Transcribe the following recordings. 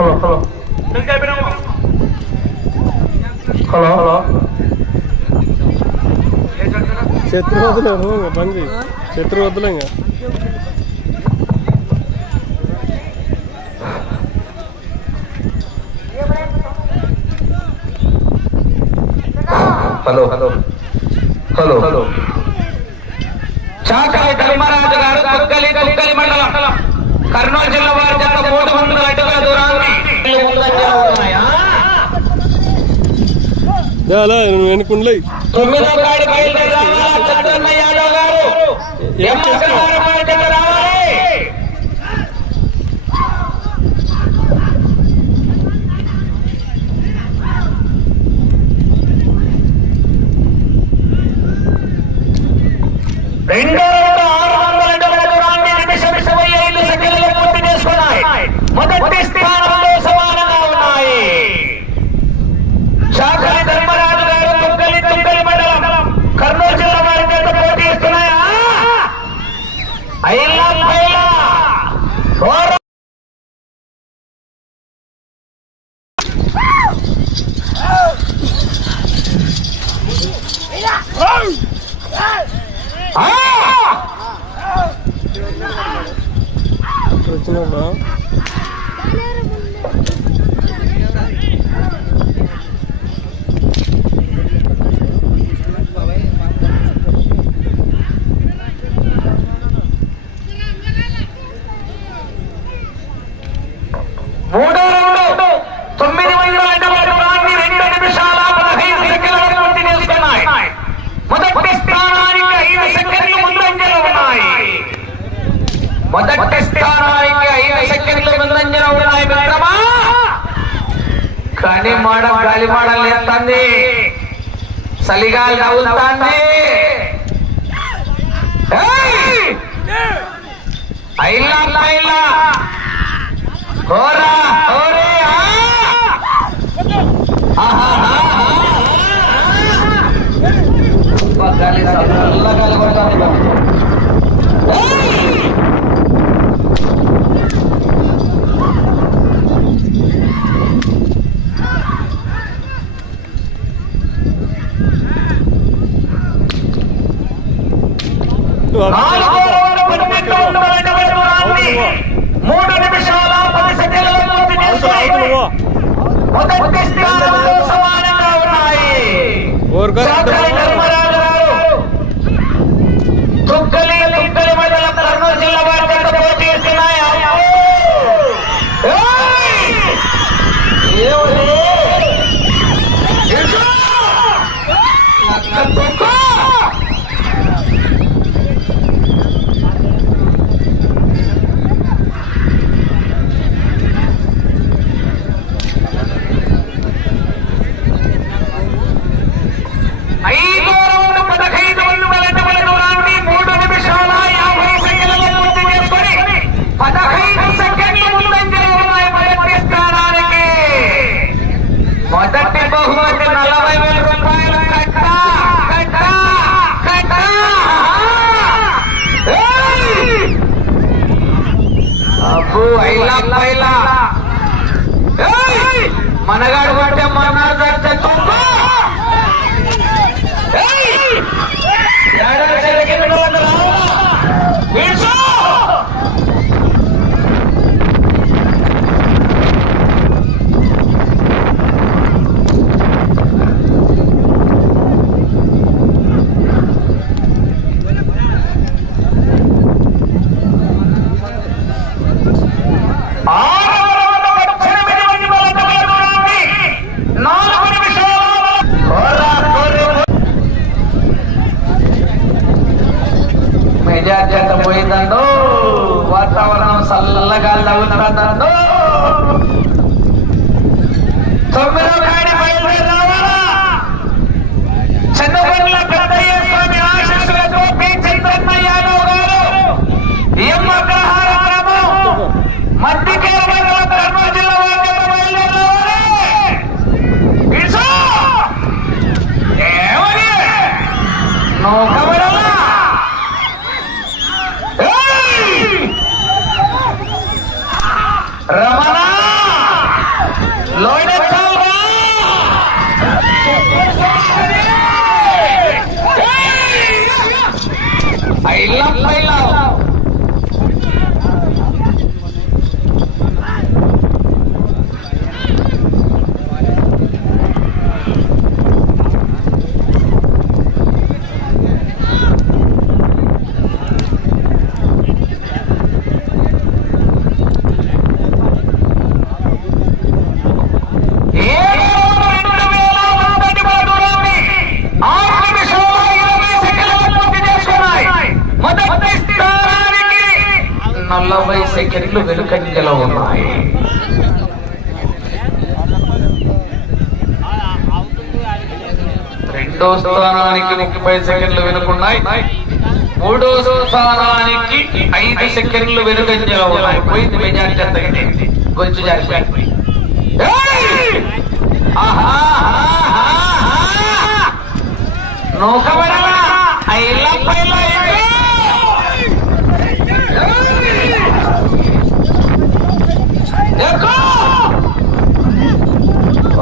Hello hello. Hello hello. శత్రు వద్దులేము బంగి శత్రు వద్దులే ఇంకా. Hello hello. Hello hello. Chakali Dharmaraju గారు కర్నూలు జిల్లా వారి మూడు వందల వెనుకుండే ఏం రెండో వస్తుంది చలిగాలి నవ్వుతాంది. అయిలా అయిలా మూడు నిమిషాల పది సెకండ్లలో మొదటి సమానంగా ఉన్నాయి. 诶浪费了 నలభై సెకండ్లు వెనుకంజలో ఉన్నాయి. రెండో స్థానానికి ముప్పై సెకండ్లు వెనుకున్నాయి. మూడో స్థానానికి ఐదు సెకండ్లు వెనుకంజలో ఉన్నాయి. పోయింది మెజారిటీ అంత కొంచెం జారిపోయి నూకబడలా ఐల పైల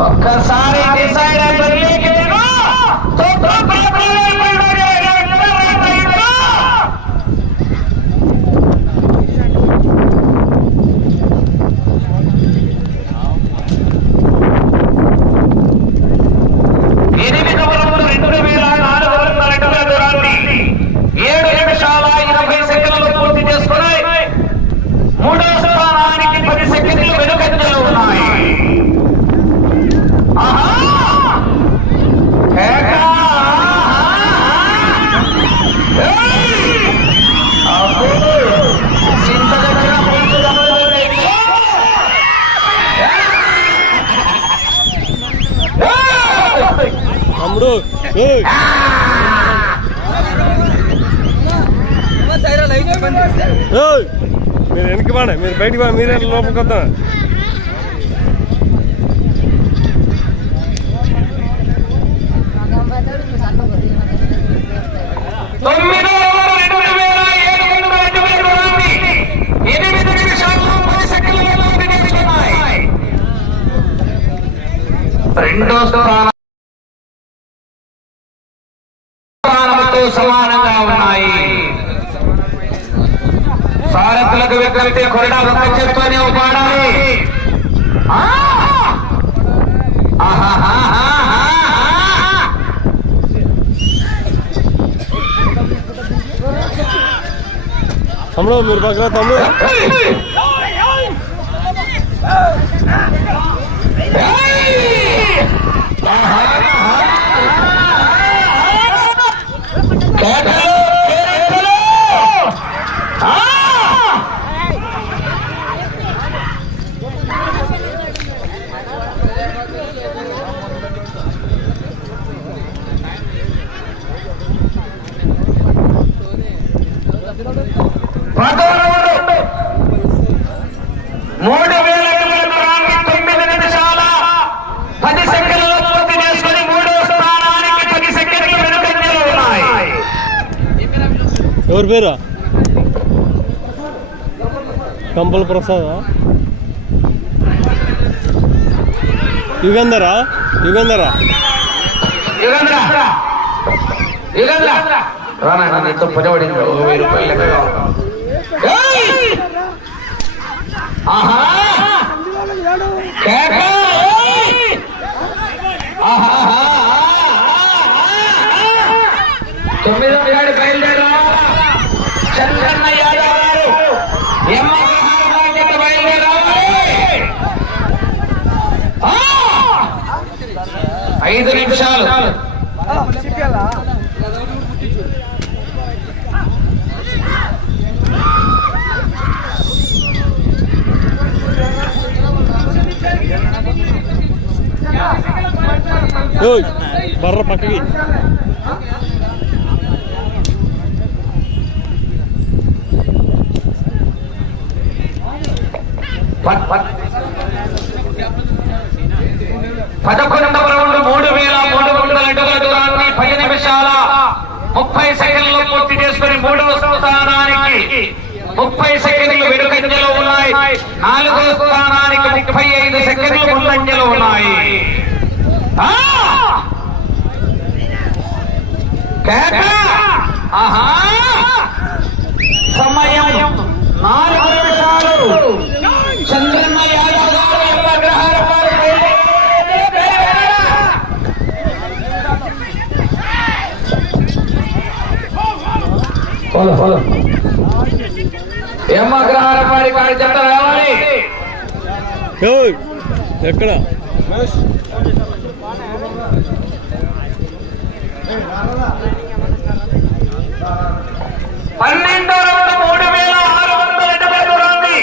ఒక్కసారి డిసైడ్ అయిపోయి ఎనిమిది వందల రెండు వేల నాలుగు వందల అడుగుల దూరాన్ని ఏడు నిమిషాల ఇరవై సెకండ్లు పూర్తి చేసుకున్నాయి మూడో స్థానానికి పది సెకండ్లు వెనుకంజలో ఉన్నాయి ఆహా! కేక! ఏయ్! అబ్బో! చింత దగ్గర పులుసు దమ్ములోనే. ఏయ్! తమ్ముడు ఏయ్, ఏయ్, మీరు వెనక్కి బాగా మీరు బయటికి బా మీరే లోపలికి వద్దాం. రెండు వేల సారథులకు వికల్తే కొరడా ఒక చెప్తూనే పాడాలి ఆ! ఆహాహాహాహా! తమ్ముడు మీరు పక్కన తమ్ముడు మూడు ఎవరి పేరు? కంపల ప్రసాదా. యుగంధరా యుగంధరా. నీతో పనిపడింది వెయ్యి రూపాయలు ఐదు నిమిషాలు. బర్ర పక్కకి. పదకొండవ ఉన్నాయి నాలుగో స్థానానికి ముప్పై ఐదు సెకండ్లు ముందంజలు ఉన్నాయి సమయం నాలుగు నిమిషాలు చంద్రన్న యాదవ్ గారు యొక్క గ్రహాల Follow, follow. ఫాలో ఏమ గ్రహాల వారి కాడి జంట రావాలి. ఏయ్, ఎక్కడ? పన్నెండు రౌండ్ మూడు వేల ఆరు వందల డెబ్బై దూరాన్ని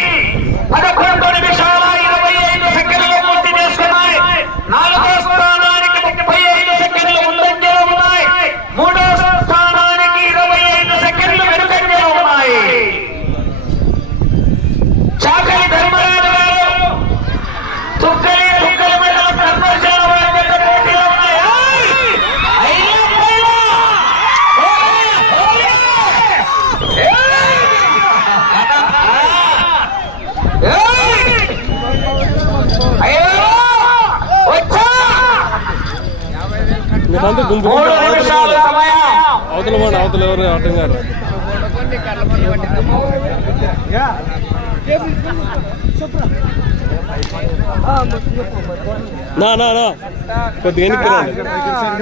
పదకొండు నిమిషాల ఇరవై ఐదు సెకండ్లు పూర్తి చేసుకున్నాయి నాలుగో స్థానానికి ముప్పై ఐదు సెకండ్లు ముందంజలో ఉన్నాయి మూడో స్థానానికి ఇరవై ఐదు సెకండ్లు వెనుకంజలో ఉన్నాయి చాకలి ధర్మరాజు గారు తుక్కలి తుక్కలి మీద కర్మశాల వారి యొక్క పోటీలో ఉన్నాయి ఏయ్! అయ్యా పైలా! ఓయ్! ఓయ్! మీరంతా గుంపు మూడు నిమిషాల సమయం అవతల మాట అవతల ఎవరు అర్థం గారు నా నా నా. కొద్దిగా.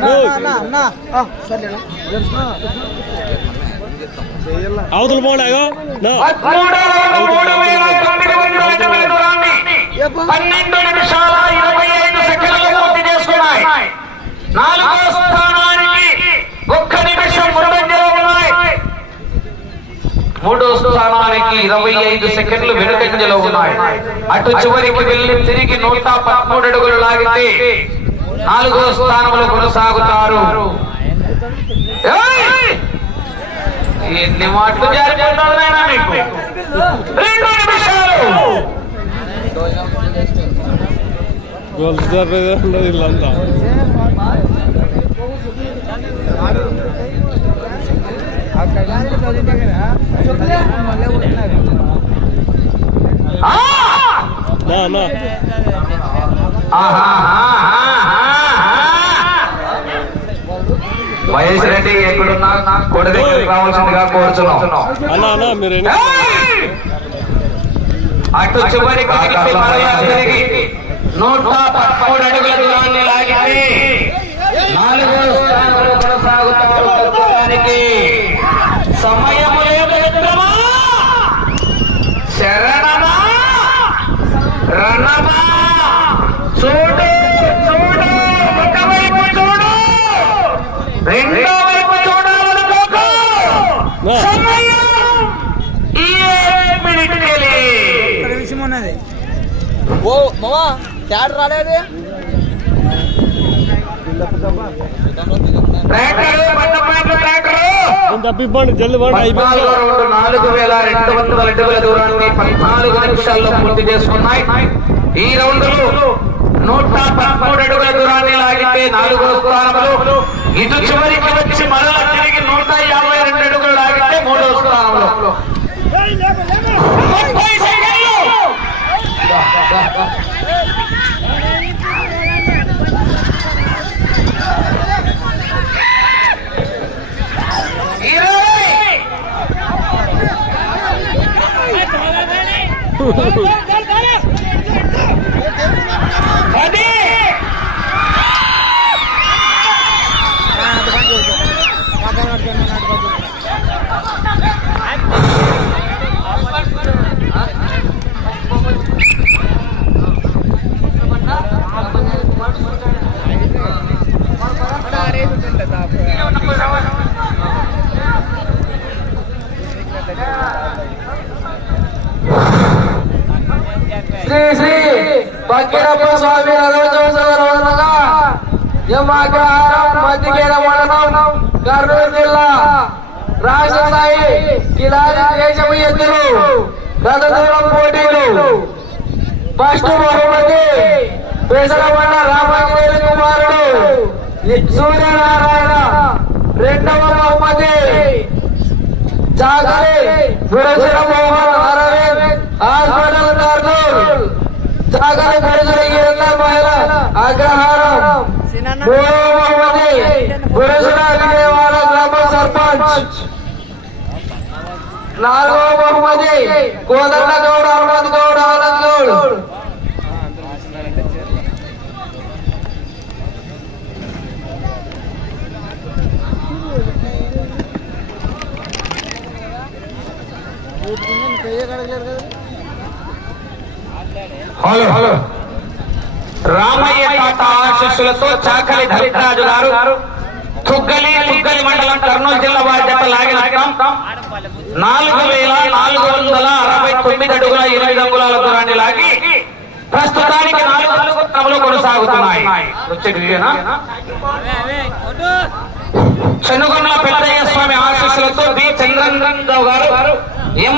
ఓయ్, అవతల పోండి అయ్యో నా. పదమూడు మూడు వేల తొమ్మిది వందల డెబ్బై దూరాన్ని పన్నెండు నిమిషాల ఇరవై ఐదు సెకండ్లు పూర్తి చేసుకున్నాయి. నాలుగో స్థానానికి ఒక్క నిమిషం ముందంజలో ఉన్నాయి. మూడో స్థానానికి ఇరవై ఐదు సెకండ్లు వెనుకంజలో ఉన్నాయి. అటు చివరికి వెళ్ళి తిరిగి నూట పదమూడు అడుగులు లాగితే నాలుగో స్థానంలో కొనసాగుతారు. ఎన్ని మాటలు జరిపోతుందైనా మీకు? రెండు నిమిషాలు. గోల్ ఉండదు వీళ్ళంతా మహేష్ రెడ్డి ఎక్కడున్నా కొడ దగ్గరికి రావాల్సిందిగా కోరుచున్నాం అన్నా అన్నా మీరు వెనక్కి ఏయ్! అటు చివరికి నూట పదమూడు అడుగుల దూరాన్ని లాగితే నాలుగో స్థానంలో కొనసాగుతారు ప్రస్తుతానికి సమయం లేదు మిత్రమా. శరణమా. రణమా. చూడు చూడు ఒకవైపు చూడు. రెండో వైపు చూడాలనుకోకు. సమయం ఓ మామా డాడ్ రాలేదు తప్పిపోండి నాలుగు వేల రెండు వందల అడుగుల దూరాన్ని పద్నాలుగు నిమిషాల్లో పూర్తి చేసుకున్నాయి ఈ రౌండ్లో నూట పదమూడు అడుగుల దూరాన్ని లాగితే నాలుగో స్థానంలో ఇటు చివరికి వచ్చి మరలా తిరిగి నూట యాభై రెండు అడుగులు లాగితే మూడో స్థానంలో పది శ్రీ శ్రీ పక్కిరప్ప స్వామి రథోత్సవంగా యమాగ్రహారం మధ్యకేర మండలం కర్నూలు జిల్లా రాజస్థాయి కిలారి దేశము ఎద్దులు రథదూరం పోటీలు. ఫస్ట్ బహుమతి పెసరమన్న రామాంజనేయులు కుమారుడు సూర్యనారాయణ. రెండవ బహుమతి చాకలి గురశిర కర్నూలు చాకలి గురశిర ఈరంగ మహిళ అగ్రహారం మూడవ బహుమతి గురజన విజయవాడ గ్రామ సర్పంచ్. నాలుగవ బహుమతి కోదండ గౌడ హనుమంత్ గౌడ ఆనంద్ గౌడ్. Hello hello. రామయ్య తాత ఆశస్సులతో చాకలి ధరిరాజు గారు తుగ్గలి తుగ్గలి మండలం కర్నూలు జిల్లా వారి జత లాగిన నాలుగు వేల నాలుగు వందల అరవై తొమ్మిది అడుగుల ఎనిమిది అంగుళాల దూరాన్ని లాగి ప్రస్తుతానికి నాలుగు స్థానంలో కొనసాగుతున్నాయి. చెన్నుగొండ పెద్దయ్య స్వామి ఆశీస్సులతో బి. చంద్రన్ గారు ఎం.